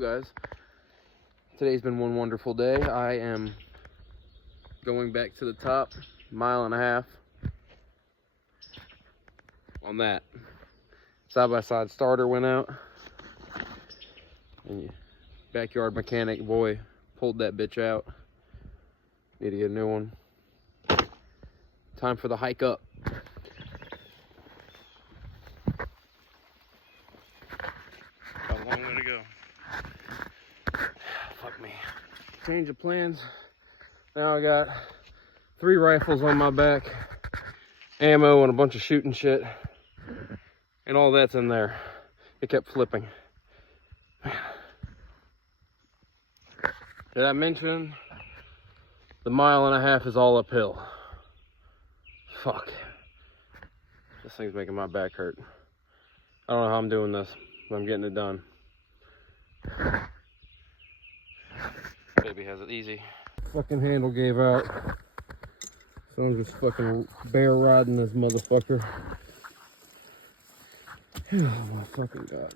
Guys, today's been one wonderful day. I am going back to the top, 1.5 miles on that. Side-by-side starter went out, and backyard mechanic boy pulled that bitch out. Need to get a new one. Time for the hike up. Got a long way to go. Fuck me. Change of plans. Now I got 3 rifles on my back, ammo, and a bunch of shooting shit. And all that's in there. It kept flipping. Did I mention the 1.5 miles is all uphill? Fuck. This thing's making my back hurt. I don't know how I'm doing this, but I'm getting it done. Baby has it easy. Fucking handle gave out. So I'm just fucking bear riding this motherfucker. Oh my fucking god.